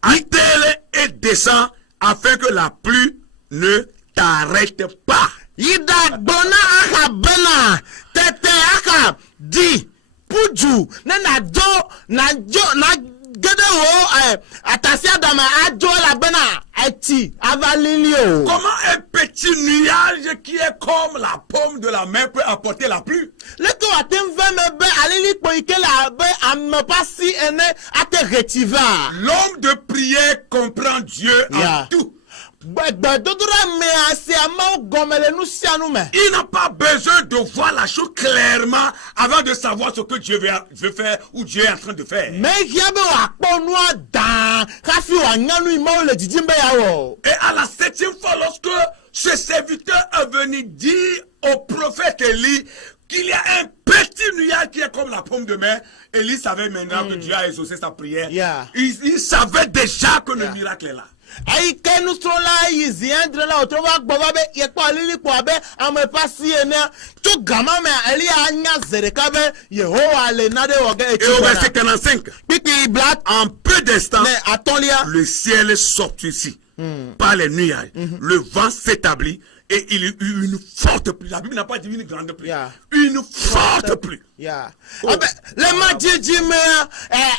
attelle et descend afin que la pluie ne t'arrête pas. Yida gbona aka bena tete aka di puju na do na gede wo atasi adama ajo la bena eti avalilio. Comment un petit nuage qui est comme la paume de la main peut apporter la pluie? Leto atem veme be alili po ike la be amepasi ene ate retiva. L'homme de prière comprend Dieu Yeah. en tout. Gbedodora me ase ama gomele nu sianu me. Il n'a pas besoin de voir la chose clairement avant de savoir ce que Dieu veut faire ou Dieu est en train de faire. Me hiabe wa kponu dan kafi wa nyanu imo le jijimbe yawo. Et à la 7e fois, lorsque ce serviteur est venu dire au prophète Élie qu'il y a un petit nuage qui est comme la pomme de main. Élie savait maintenant que Dieu a exaucé sa prière. Yeah. Il savait déjà que le miracle est là. ayi ke nusrɔ̃la yi zi andre la wòtɔ va gbɔ va be yekpɔ alili kpɔ abe ame pasi ene tso gama me eli anya ze ɖeka be yehowa le na ɖe wɔ ge Et etsi au gbɔna verset 45, kpikpi bla en peu d'instants, ne atɔ̃lia le ciel s'obscurcit par les nuages. Le vent s'établit et il y eut une forte pluie. La Bible n'a pas dit une grande pluie. Yeah. Une forte pluie. ya abe le ma dzidzi me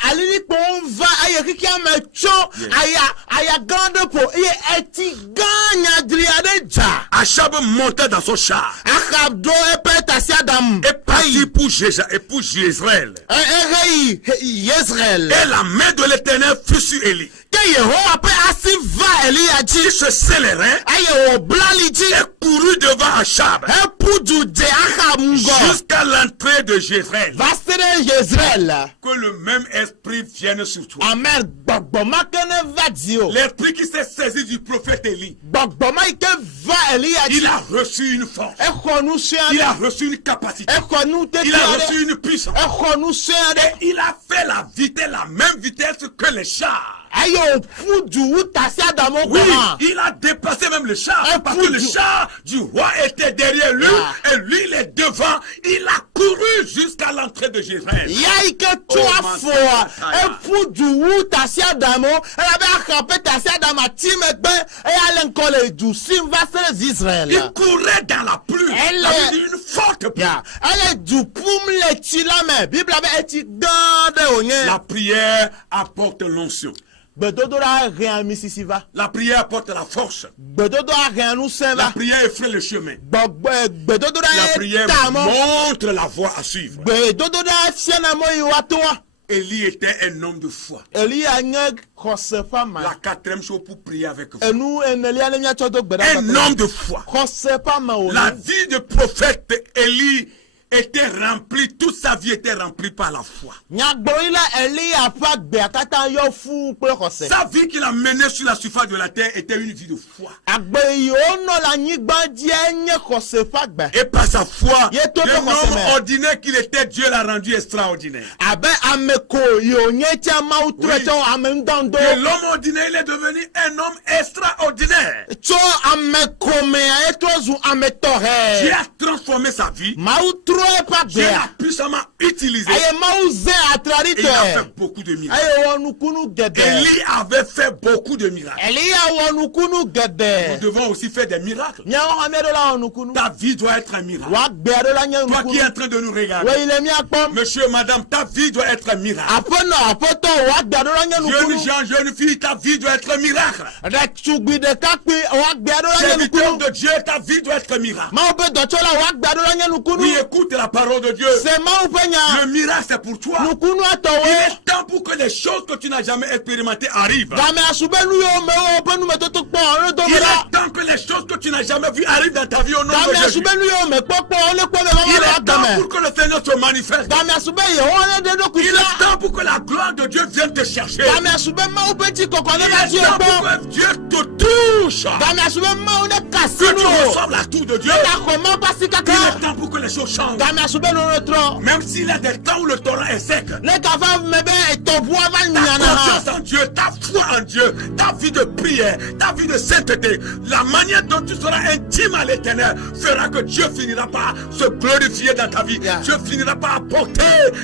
alili kpɔ va eye kiki ame tso aya gã ɖe ƒo eye eti gã nyadri aɖe dza Achab montait dans son char Ahab do eƒe tasiaɖam et partit pour Jézréel. eheyi Yezreel Et la main de l'Éternel fut sur Élie. ke yehowa ƒe asi va Eliya Il dzi se scélérait eye wòbla ali dzi et courut devant Achab heƒu du dze Ahab ŋgɔ jusqu'à l'entrée de Jézréel. va se ɖe Yezreel Que le même esprit vienne sur toi. amen gbɔgbɔ ma ke ne va dzi o L'esprit qui s'est saisi du prophète Élie, gbɔgbɔ ma yi ke va Eliya il dzi a reçu une force. exɔ nu sue Il a aɖe reçu une capacité. exɔ nu tete Il a aɖe reçu une puissance. exɔ nu sue Et aɖe il a fait la vitesse, la même vitesse que les chars. eye wòƒu du wu tasiaɖamwo Oui, gɔ hã il a dépassé même le char. Un Parce que le fou du- char du roi était derrière lui. Ah. Et lui, il est devant. Il a couru jusqu'à l'entrée de Jézréel. ya yi ke tso Oh, afɔa man. eƒu du wu tasiaɖamwo elabe Ahab ƒe tasiaɖam ati megbe eya le ŋkɔ le du sim va se ɖe Israel Il courait dans la pluie. Elle La est- Bible dit une forte pluie. ya eye du ƒum le tsi la me bibla be etsi gã ɖe wònye La prière apporte l'onction. gbedodoɖa hea misisi va La prière apporte la force. gbedodoɖa hea ŋusẽ La va prière effraie le chemin. gbedodoɖa La ye prière ta mɔ montre la voie à suivre. gbedodoɖa fiana mɔ yi woatoa Élie était un homme de foi. Eliya nye xɔse ƒe ama La quatrième chose pour prier avec vous. enu enelia ne miatsɔ do gbe ɖa Un homme de foi. xɔse ƒe ama La wònye vie de prophète Élie était remplie, toute sa vie était remplie par la foi. nyagblɔɖila Eliya ƒe agbea katã yɔ fuu kple xɔse Sa vie qu'il a menée sur la surface de la terre était une vie de foi. agbe yi wonɔ le anyigba dzia nye xɔse ƒe agbe Et par sa foi, Il est tout un le homme consommé. ordinaire qu'il était, Dieu l'a rendu extraordinaire. abe ame ko yi wònye tia mawu trɔ Oui. tsɔ ame ŋdɔndɔ Et l'homme ordinaire, il est devenu un homme extraordinaire. tso ame komea etrɔ zu ame Dieu tɔxɛ a transformé sa vie. mawu trɔ eƒe Dieu agbea l'a puissamment utilisé. eye mawu zɛ atraɖi Et il a fait tɔe beaucoup de miracles. eye wɔ nukunu geɖe Élie avait fait beaucoup de miracles. Eliya wɔ nukunu Nous geɖe devons aussi faire des miracles. miawo hã míaɖo la wɔ nukunu Ta vie doit être un miracle. w'agbea ɖo la nye Toi qui es nukunu en train de nous regarder, woyi le míakpɔm monsieur, madame, ta vie doit être un miracle. aƒenɔ aƒetɔ w'agbea ɖo la nye Jeune nukunu gens, jeune fille, ta vie doit être un miracle. ɖetugbi ɖekakpui w'agbea ɖo la nye Serviteur nukunu de Dieu, ta vie doit être un miracle. mawu ƒe dɔtsɔla w'agbea ɖo la nye nukunu Oui, écoute la parole de Dieu. se mawu ƒe nya Le miracle, c'est pour toi. nukunu Il atɔwoe est temps pour que les choses que tu n'as jamais expérimentées arrivent. game asu be nu yiwo me wo ƒe numetoto kpɔ wo do Il me est la temps que les choses que tu n'as jamais vues arrivent dans ta vie au nom de game asu Jésus. be nu yiwo me kpɔkpɔ wo le kpɔ be Il vava le est temps agame pour que le Seigneur se manifeste. game asu be yehowa ne de Il ɖokui est fia temps pour que la gloire de Dieu vienne te chercher. game asu be mawu ƒe tsikɔkɔ ne Il va dzi est temps pour ekpɔ que Dieu te touche. game asu be mawu ne kasi Que nu tu o reçoives la tour de Dieu. ne gaxɔ mawu ƒe asi Il kaka est temps pour que les choses changent. game asu be nɔnɔ trɔ Même s'il y a des temps où le torrent est sec. ne gafa me be etɔʋua va Ta nyana hã confiance en Dieu, ta foi en Dieu, ta vie de prière, ta vie de sainteté, la manière dont tu seras intime à l'Éternel fera que Dieu finira par se glorifier dans ta vie. Yeah. Dieu finira par apporter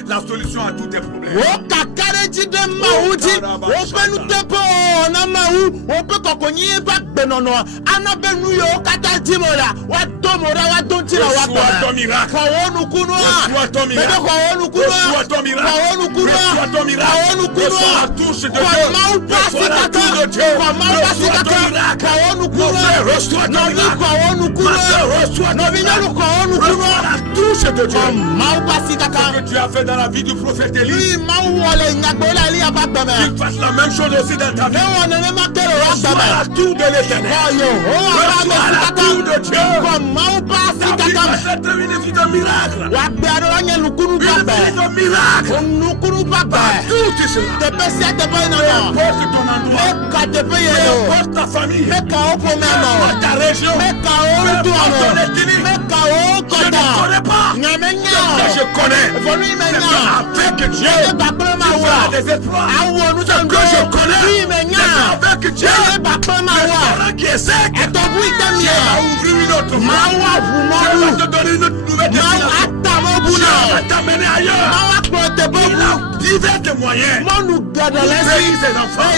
la solution à tous tes problèmes. wo kaka ɖe dzi ɖe mawu dzi woƒe nuteƒe wɔwɔ na mawu woƒe kɔkɔnyi ƒe agbenɔnɔ ana be nu yiwo katã dim la woado mo ɖa woado ŋuti le Reçois ton woagbame miracle. xɔ wo nukunua Reçois ton mede miracle. xɔ wo nukunua Reçois ton miracle. xɔ wo nukunua Reçois ton miracle. xɔ wo nukunua Reçois la touche de Dieu. xɔ mawu ƒe asi Reçois la kaka touche de Dieu. xɔ mawu ƒe asi Reçois kaka ton miracle. xɔ wo Mon nukunua frère, reçois ton nɔvi miracle. xɔ wo Ma nukunua soeur, reçois ton nɔvinyɔnu miracle. xɔ wo Reçois nukunua la touche de Dieu. xɔ mawu ƒe asi Ce kaka que tu as fait dans la vie du prophète Élie, yi mawu wɔ le nyagblɔɖila Eliya ƒe agbeme qu'il fasse la même chose aussi dans ta vie. ne wɔ nenema ke le Reçois woagbeme la tour de l'Éternel. xɔ yehowa ƒe Reçois la amesi tour de kaka Dieu. xɔ mawu ƒe asi Ta vie kaka me va être une vie de miracle. w'agbe aɖe la nye nukunu ƒe Une agbe vie de miracle. nukunu ƒe agbe Tout est cela. teƒe sia teƒe yinɔnɔ Porte ton endroit. meka teƒe ye o Porte ta famille. meka wo ƒomea me o Porte ta région. meka wo ŋutua me Porte ton ethnie. meka wo je ne connais pas. Ce que je connais, c'est qu'avec Dieu, tu feras des exploits. Ce que je connais, c'est qu'avec Dieu, le torrent qui est sec, Dieu va ouvrir une autre voie. Dieu va te donner une nouvelle destination. Dieu va t'amener ailleurs. Il a divers moyens pour bénir ses enfants.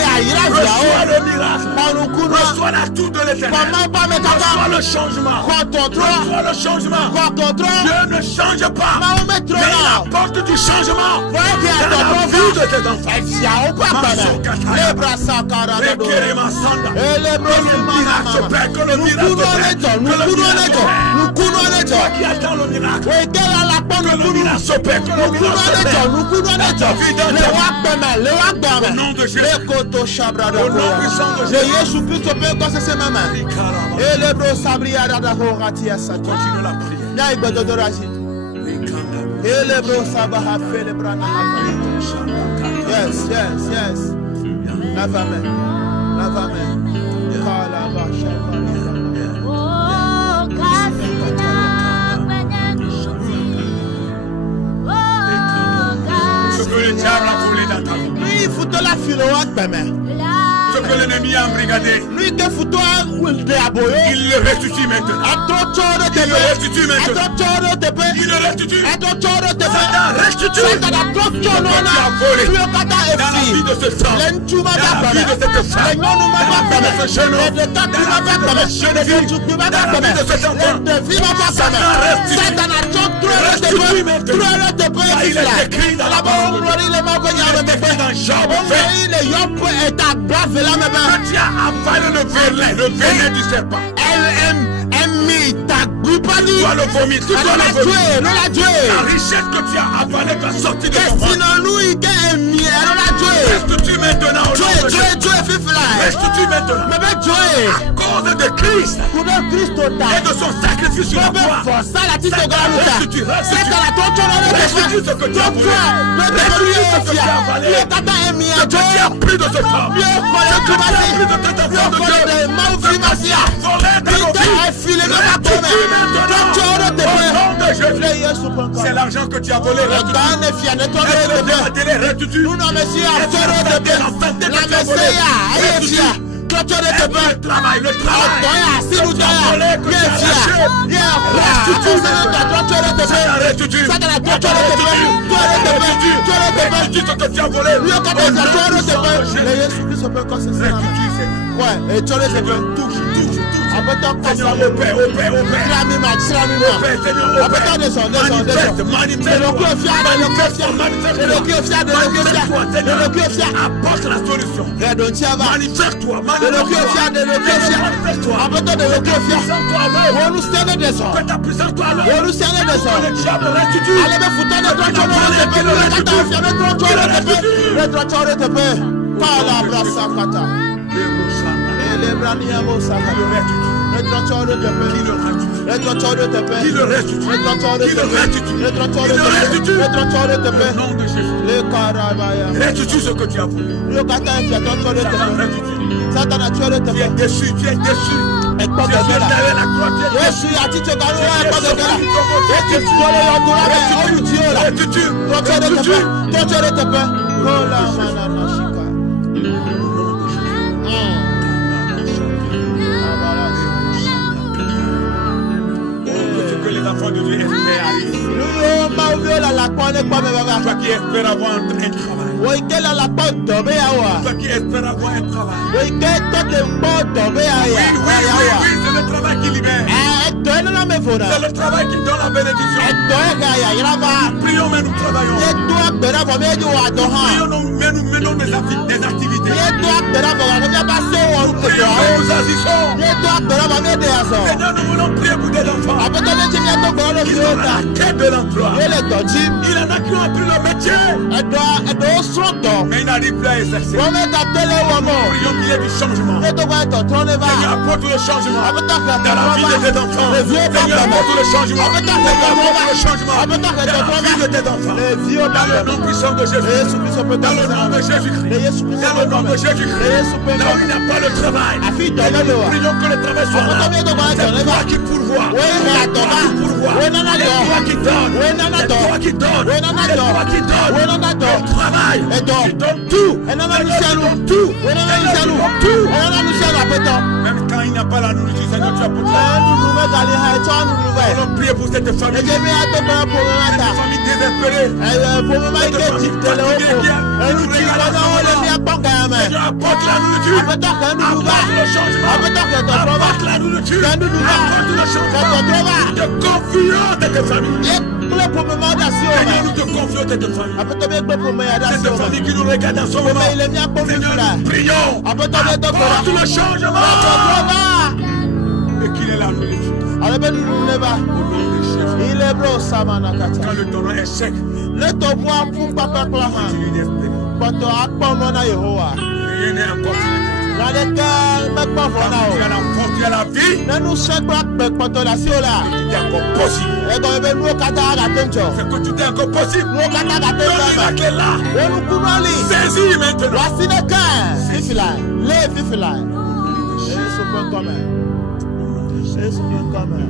Reçois le miracle. Reçois l'atout de l'éternel. Reçois le changement. Reçois le changement. Dieu ne change pas. Mais il apporte du changement dans la vie de tes enfants. Que le miracle s'opère. Que le miracle au nom de Jésus. Au nom puissant de Jésus. Continue la prière. Yes. Lave la main. Ce que le diable a volé dans ta vie. Il faut te la filer au demain. Ce que l'ennemi a embrigadé, Lui te fout il te aboye. il le restitue maintenant. Il le restitue maintenant. Il le restitue. Satan restitue. Tu as volé dans la vie de ce sang, dans la vie de cette femme, dans la vie de ce jeune homme, dans la vie de cette jeune fille, dans la vie de cet enfant. Satan restitue maintenant. Car il est écrit dans la parole. Il est écrit dans Job 20. Que tu as avalé le venin du serpent. Tu dois le vomir, tu dois le vomir. La richesse que tu as avalée doit sortir de ton ventre. Restitue maintenant au nom de Jésus. Restitue maintenant. À cause de Christ et de son sacrifice sur la croix. Restitue ce que tu as volé. Restitue ce que tu as avalé. Ce que tu as pris de ce corps. Ce que tu as pris de cet enfant de Dieu. Ce que tu as volé de nos vies. Restitue maintenant. C'est l'argent que tu as volé. Restitue. Le travail, le apporte la solution. Manifeste-toi. Ta puissance toi alors. Le diable restitue. Restitue ce que tu as voulu. Satan a tué le Tu es déçu. Tu es déçu. Et pas de la croix. Jésus a dit que tu as que les enfants de Dieu espèrent arriver. Toi qui espères avoir un travail. Toi qui espères avoir un travail. Oui, c'est le travail qui libère. C'est le travail qui donne la bénédiction. Prions, mais nous travaillons. Prions, mais nous menons des activités. Nous prions, mais nous agissons. Maintenant, nous voulons prier pour des enfants. Ils ont la quête de l'emploi. Il y en a qui ont appris le métier, mais ils n'arrivent plus à exercer. Prions qu'il y ait du changement. Seigneur, apporte le changement dans la vie de tes enfants. Seigneur, apporte le changement. Seigneur, apporte le changement. Dans la vie de tes enfants. Dans le nom puissant de Jésus. Dans le nom de Jésus-Christ. Dans le nom de Jésus-Christ. Là où il n'y a pas de travail. Prions que le travail soit là. C'est toi qui pourvois. C'est toi qui pourvois. C'est toi qui donnes. C'est toi qui donnes. C'est toi qui donnes. Le travail. Tu donnes tout. Tu donnes tout. Tout. Même quand il n'y a pas la nourriture, Seigneur, tu apportes la nourriture. Allons prier pour cette famille. Cette famille désespérée. Cette famille fatiguée qui nous regarde Seigneur, apporte la nourriture. Apporte le changement. Apporte la nourriture. Apporte le changement. Nous te confions cette famille. Seigneur, nous te confions cette famille. Cette famille qui nous regarde en ce moment. Seigneur, nous prions. Apporte le changement. Et qu'il est la nourriture. Au nom de Jésus. Quand le torrent est sec, continue d'espérer. Rien n'est encore fini. Quand tu as la force, tu as la vie. C'est encore possible. C'est que tu es encore possible. Le miracle est là. Saisis maintenant.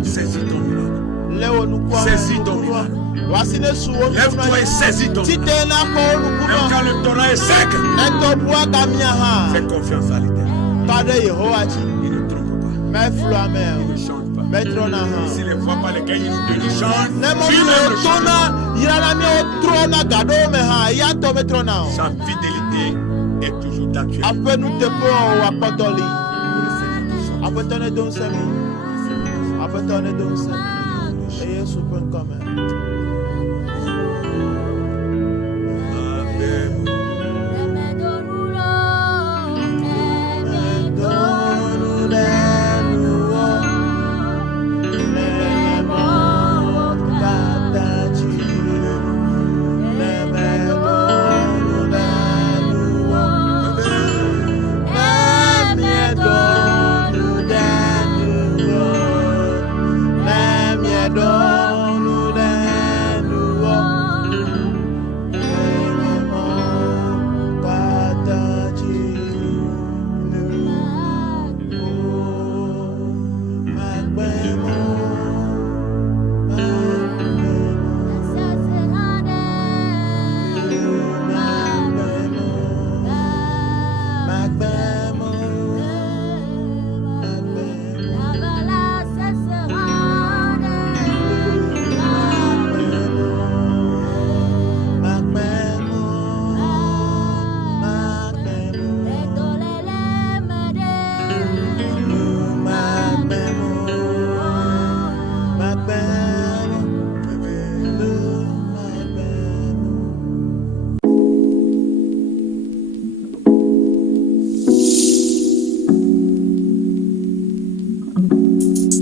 Saisis ton miracle. Saisis ton miracle. Lève-toi et saisis ton miracle. Même quand le torrent est sec, fais confiance à l'Éternel. Il ne trompe pas. Il ne change pas. Si les voies par lesquelles il nous change, lui-même ne change. Sa fidélité est toujours d'actualité.